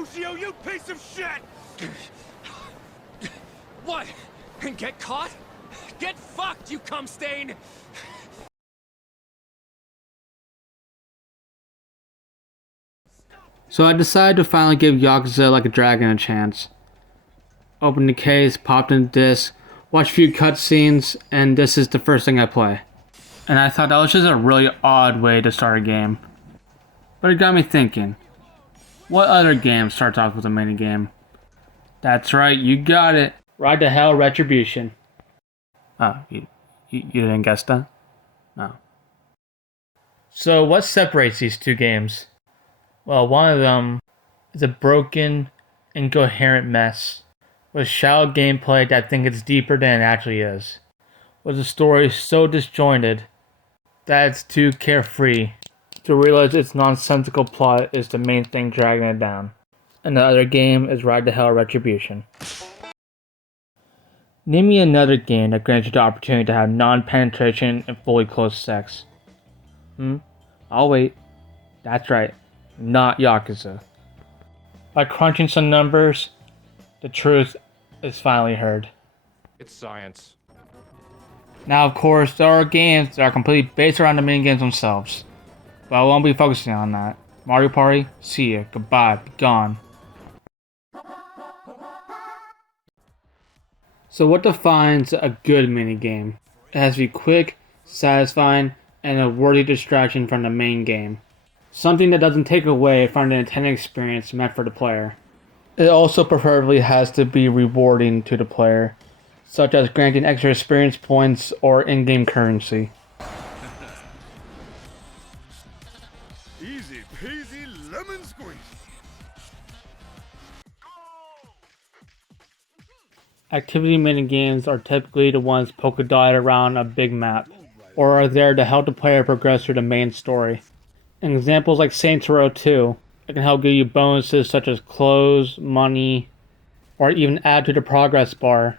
Lucio, you piece of shit! What? And get caught? Get fucked, you cum stain! So I decided to finally give Yakuza Like a Dragon a chance. Opened the case, popped in the disc, watched a few cutscenes, and this is the first thing I play. And I thought that was just a really odd way to start a game. But it got me thinking, what other game starts off with a minigame? That's right, you got it. Ride to Hell Retribution. Oh, you didn't guess that? No. So what separates these two games? Well, one of them is a broken, incoherent mess, with shallow gameplay that I think it's deeper than it actually is, with a story so disjointed that it's too carefree to realize its nonsensical plot is the main thing dragging it down. And the other game is Ride to Hell Retribution. Name me another game that grants you the opportunity to have non-penetration and fully closed sex. I'll wait. That's right, not Yakuza. By crunching some numbers, the truth is finally heard. It's science. Now, of course, there are games that are completely based around the minigames themselves, but I won't be focusing on that. Mario Party, see ya, goodbye, be gone. So what defines a good minigame? It has to be quick, satisfying, and a worthy distraction from the main game. Something that doesn't take away from the intended experience meant for the player. It also preferably has to be rewarding to the player, such as granting extra experience points or in-game currency. Easy peasy lemon squeeze. Activity minigames are typically the ones polka dotted around a big map, or are there to help the player progress through the main story. In examples like Saints Row 2, it can help give you bonuses such as clothes, money, or even add to the progress bar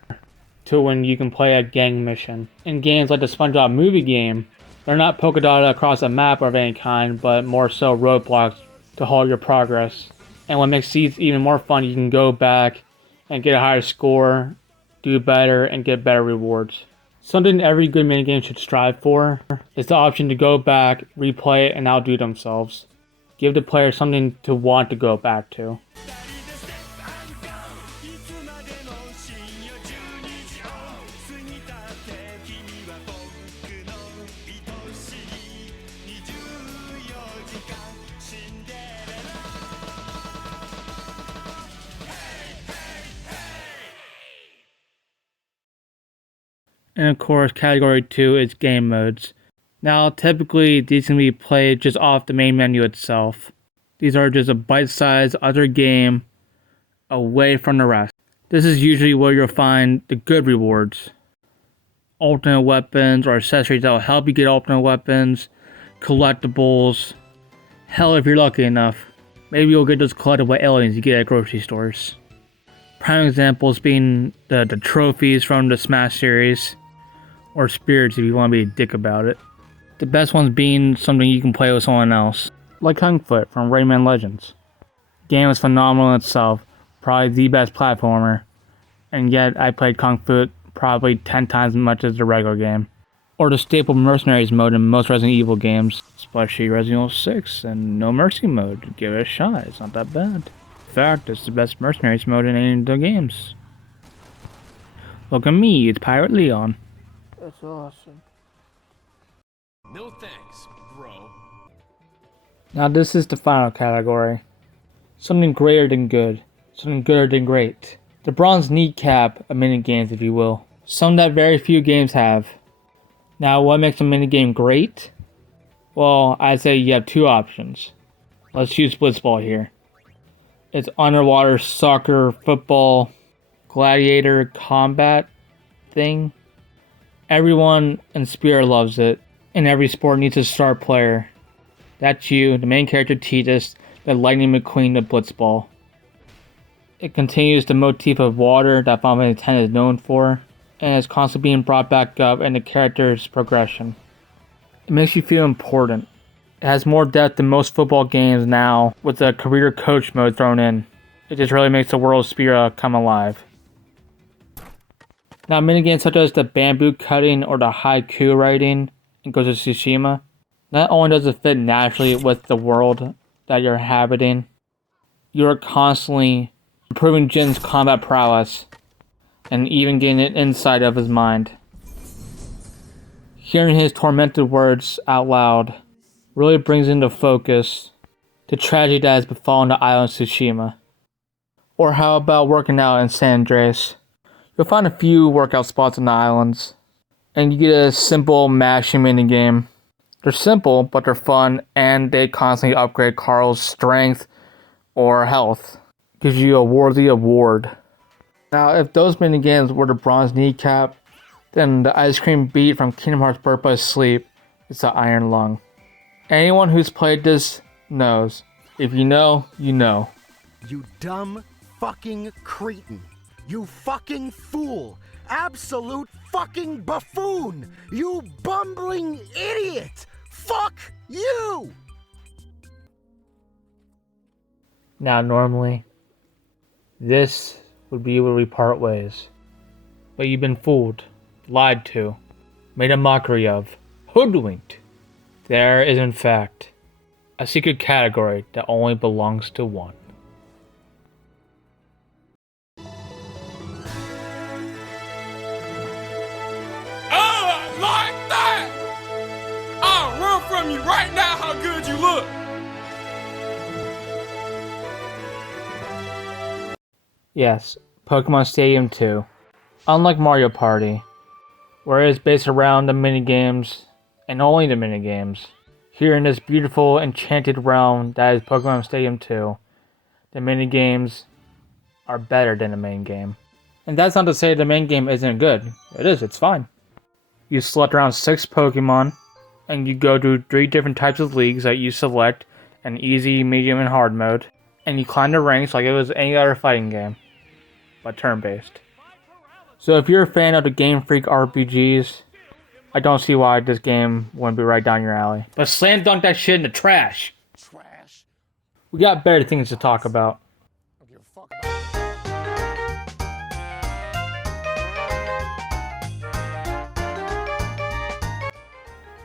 to when you can play a gang mission. In games like the SpongeBob movie game, they're not polka dotted across a map of any kind, but more so roadblocks to halt your progress. And what makes these even more fun, you can go back and get a higher score, do better, and get better rewards. Something every good minigame should strive for is the option to go back, replay it, and outdo themselves. Give the player something to want to go back to. And of course, category 2 is game modes. Now, typically, these can be played just off the main menu itself. These are just a bite-sized other game away from the rest. This is usually where you'll find the good rewards. Alternate weapons or accessories that will help you get alternate weapons, collectibles. Hell, if you're lucky enough, maybe you'll get those collectible aliens you get at grocery stores. Prime examples being the trophies from the Smash series, or spirits if you want to be a dick about it. The best ones being something you can play with someone else, like Kung Fu from Rayman Legends. The game is phenomenal in itself, probably the best platformer, and yet I played Kung Fu probably 10 times as much as the regular game. Or the staple Mercenaries mode in most Resident Evil games, especially Resident Evil 6 and No Mercy mode. Give it a shot, it's not that bad. In fact, it's the best Mercenaries mode in any of the games. Look at me, it's Pirate Leon. That's awesome. No thanks, bro. Now this is the final category. Something greater than good. Something gooder than great. The bronze kneecap of minigames, if you will. Some that very few games have. Now what makes a minigame great? Well, I'd say you have two options. Let's use Blitzball here. It's underwater soccer, football, gladiator combat thing. Everyone in Spirit loves it, and every sport needs a star player. That's you, the main character Titus, the Lightning McQueen of Blitzball. It continues the motif of water that Final Fantasy X is known for, and is constantly being brought back up in the character's progression. It makes you feel important. It has more depth than most football games now, with a career coach mode thrown in. It just really makes the world spirit come alive. Now, minigames such as the bamboo cutting or the haiku writing in Ghost of Tsushima, not only does it fit naturally with the world that you're inhabiting, you're constantly improving Jin's combat prowess and even getting an insight of his mind. Hearing his tormented words out loud really brings into focus the tragedy that has befallen the island of Tsushima. Or how about working out in San Andreas? You'll find a few workout spots on the islands, and you get a simple mashing minigame. They're simple, but they're fun, and they constantly upgrade Carl's strength or health. Gives you a worthy award. Now, if those minigames were the bronze kneecap, then the ice cream beat from Kingdom Hearts Birth by Sleep is the iron lung. Anyone who's played this knows. If you know, you know. You dumb fucking cretin. You fucking fool. Absolute fucking buffoon. You bumbling idiot. Fuck you. Now, normally, this would be where we part ways. But you've been fooled, lied to, made a mockery of, hoodwinked. There is, in fact, a secret category that only belongs to one. Like that! I'll run from you right now how good you look! Yes, Pokemon Stadium 2. Unlike Mario Party, where it is based around the minigames, and only the minigames, here in this beautiful, enchanted realm that is Pokemon Stadium 2, the minigames are better than the main game. And that's not to say the main game isn't good. It is, it's fine. You select around 6 Pokemon, and you go to 3 different types of leagues that you select, an easy, medium, and hard mode, and you climb the ranks like it was any other fighting game, but turn-based. So if you're a fan of the Game Freak RPGs, I don't see why this game wouldn't be right down your alley. But slam dunk that shit in the trash! Trash. We got better things to talk about. I don't give a fuck about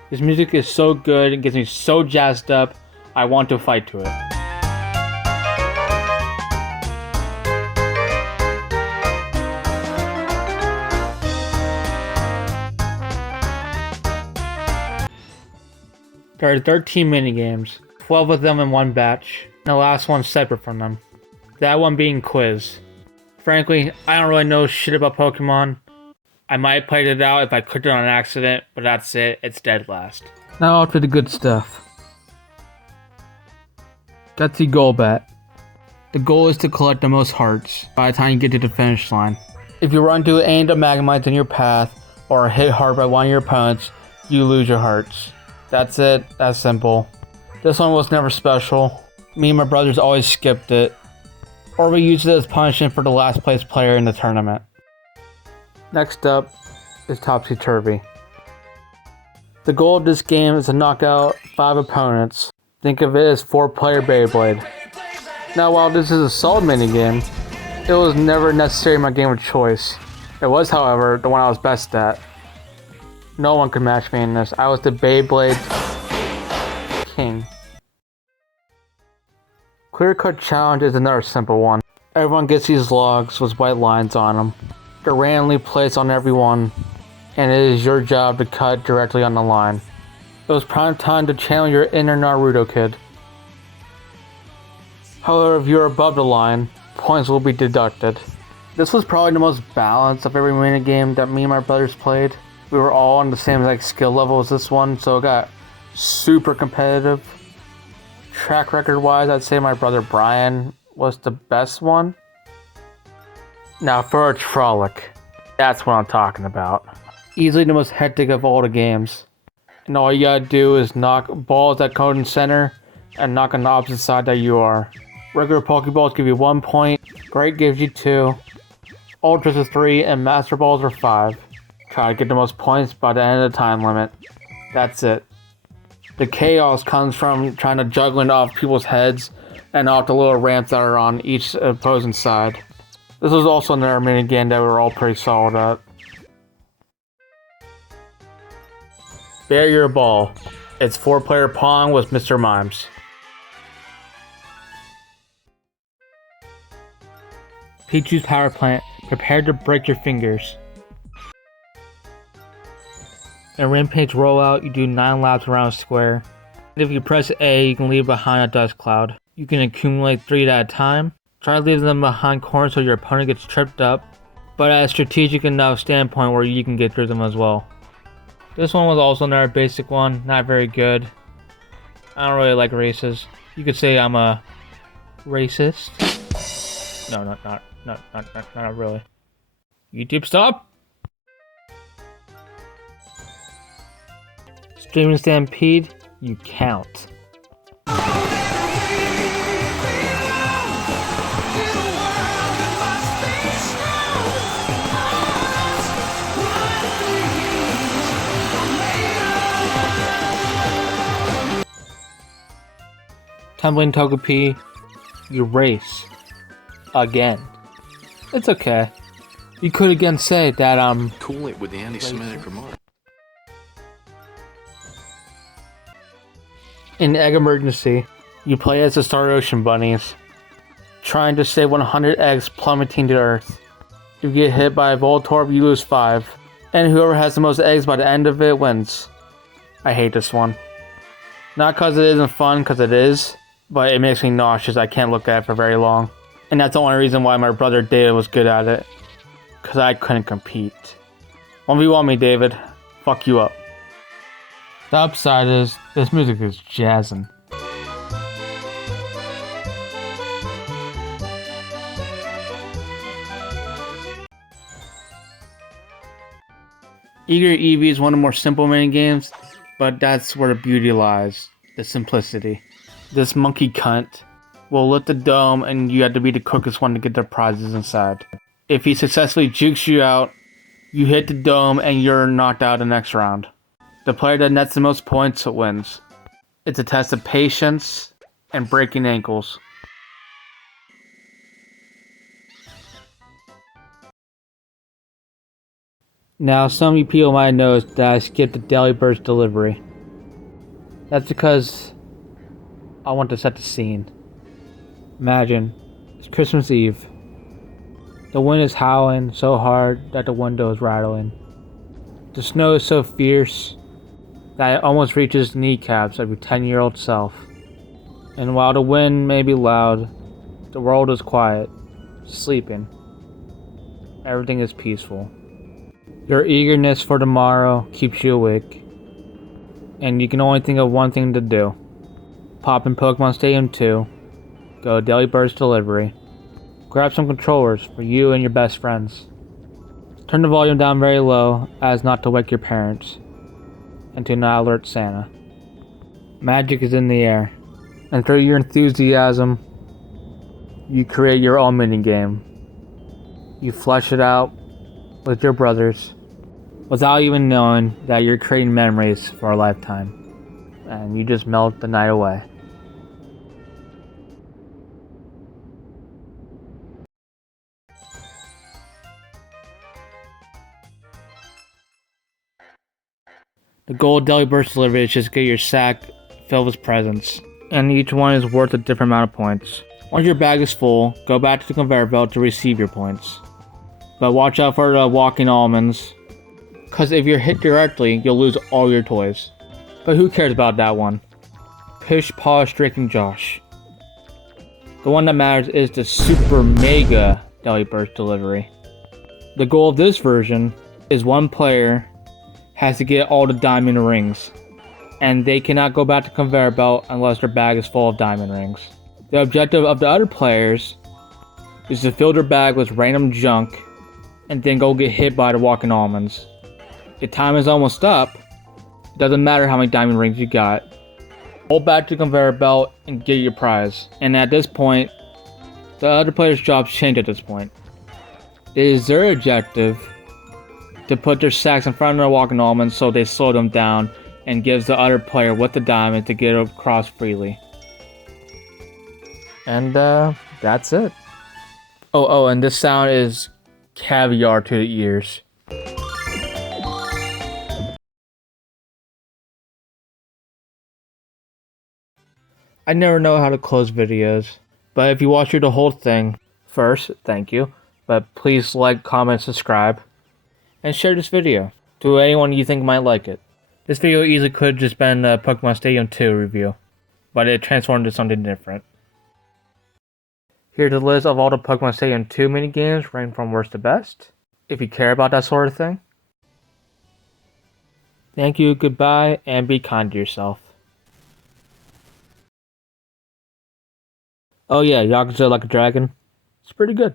This music is so good, it gets me so jazzed up, I want to fight to it. There are 13 minigames, 12 of them in one batch, and the last one separate from them. That one being Quiz. Frankly, I don't really know shit about Pokemon. I might have played it out if I clicked it on accident, but that's it, it's dead last. Now off to the good stuff. Gutsy Golbat. The goal is to collect the most hearts by the time you get to the finish line. If you run into any of the Magmites in your path, or are hit hard by one of your opponents, you lose your hearts. That's it, that's simple. This one was never special. Me and my brothers always skipped it. Or we used it as punishment for the last place player in the tournament. Next up is Topsy Turvy. The goal of this game is to knock out 5 opponents. Think of it as 4-player Beyblade. Now while this is a solid minigame, it was never necessarily my game of choice. It was, however, the one I was best at. No one could match me in this. I was the Beyblade king. Clear Cut Challenge is another simple one. Everyone gets these logs with white lines on them. They're randomly placed on everyone, and it is your job to cut directly on the line. It was prime time to channel your inner Naruto kid. However, if you're above the line, points will be deducted. This was probably the most balanced of every minigame that me and my brothers played. We were all on the same skill level as this one, so it got super competitive. Track record wise, I'd say my brother Brian was the best one. Now for a Frolic, that's what I'm talking about. Easily the most hectic of all the games. And all you gotta do is knock balls that go in center and knock on the opposite side that you are. Regular Pokeballs give you 1 point, Great gives you 2, Ultras is 3, and Master Balls are 5. Try to get the most points by the end of the time limit. That's it. The chaos comes from trying to juggle it off people's heads and off the little ramps that are on each opposing side. This was also another minigame that we were all pretty solid at. Bear Your Ball. It's 4-player Pong with Mr. Mimes. Pichu's Power Plant. Prepare to break your fingers. In Rampage Rollout, you do 9 laps around a square. If you press A, you can leave behind a dust cloud. You can accumulate 3 at a time. Try leaving them behind corners so your opponent gets tripped up, but at a strategic enough standpoint where you can get through them as well. This one was also another basic one, not very good. I don't really like races. You could say I'm a racist. No, not really. YouTube, stop! Streaming Stampede, you count. Tumbling Togepi, you race. Again. It's okay. You could again say that Cool it with the anti-Semitic remark. In Egg Emergency, you play as the Star Ocean Bunnies, trying to save 100 eggs plummeting to Earth. If you get hit by a Voltorb, you lose 5, and whoever has the most eggs by the end of it wins. I hate this one. Not because it isn't fun, because it is, but it makes me nauseous. I can't look at it for very long. And that's the only reason why my brother David was good at it. Because I couldn't compete. 1v1 me, David. Fuck you up. The upside is, this music is jazzing. Eager Eevee is one of the more simple minigames, but that's where the beauty lies. The simplicity. This monkey cunt will lift the dome and you have to be the quickest one to get the prizes inside. If he successfully jukes you out, you hit the dome and you're knocked out the next round. The player that nets the most points wins. It's a test of patience and breaking ankles. Now, some of you people might know that I skipped the Delibirds delivery. That's because I want to set the scene. Imagine, it's Christmas Eve. The wind is howling so hard that the window is rattling. The snow is so fierce that it almost reaches the kneecaps of your 10-year-old self. And while the wind may be loud, the world is quiet, sleeping. Everything is peaceful. Your eagerness for tomorrow keeps you awake. And you can only think of one thing to do. Pop in Pokemonstadium 2. Go to Delibirds delivery. Grab some controllers for you and your best friends. Turn the volume down very low as not to wake your parents. And to not alert Santa. Magic is in the air. And through your enthusiasm, you create your own minigame. You flesh it out with your brothers without even knowing that you're creating memories for a lifetime. And you just melt the night away. The goal of Delibirds delivery is just get your sack filled with presents, and each one is worth a different amount of points. Once your bag is full, go back to the conveyor belt to receive your points. But watch out for the walking almonds, cause if you're hit directly, you'll lose all your toys. But who cares about that one? Pish, Polish, Drake, and Josh. The one that matters is the Super Mega Delibirds delivery. The goal of this version is one player has to get all the diamond rings, and they cannot go back to conveyor belt unless their bag is full of diamond rings. The objective of the other players is to fill their bag with random junk and then go get hit by the walking almonds. If time is almost up, it doesn't matter how many diamond rings you got. Hold back to the conveyor belt and get your prize. And at this point, the other players' jobs change at this point. It is their objective to put their sacks in front of the walking almonds so they slow them down and gives the other player with the diamond to get across freely. And that's it. Oh, and this sound is caviar to the ears. I never know how to close videos, but if you watch through the whole thing, first, thank you, but please like, comment, subscribe, and share this video to anyone you think might like it. This video easily could have just been a Pokemon Stadium 2 review, but it transformed into something different. Here's a list of all the Pokemon Stadium 2 minigames ranked from worst to best, if you care about that sort of thing. Thank you, goodbye, and be kind to yourself. Oh yeah, Yakuza Like a Dragon. It's pretty good.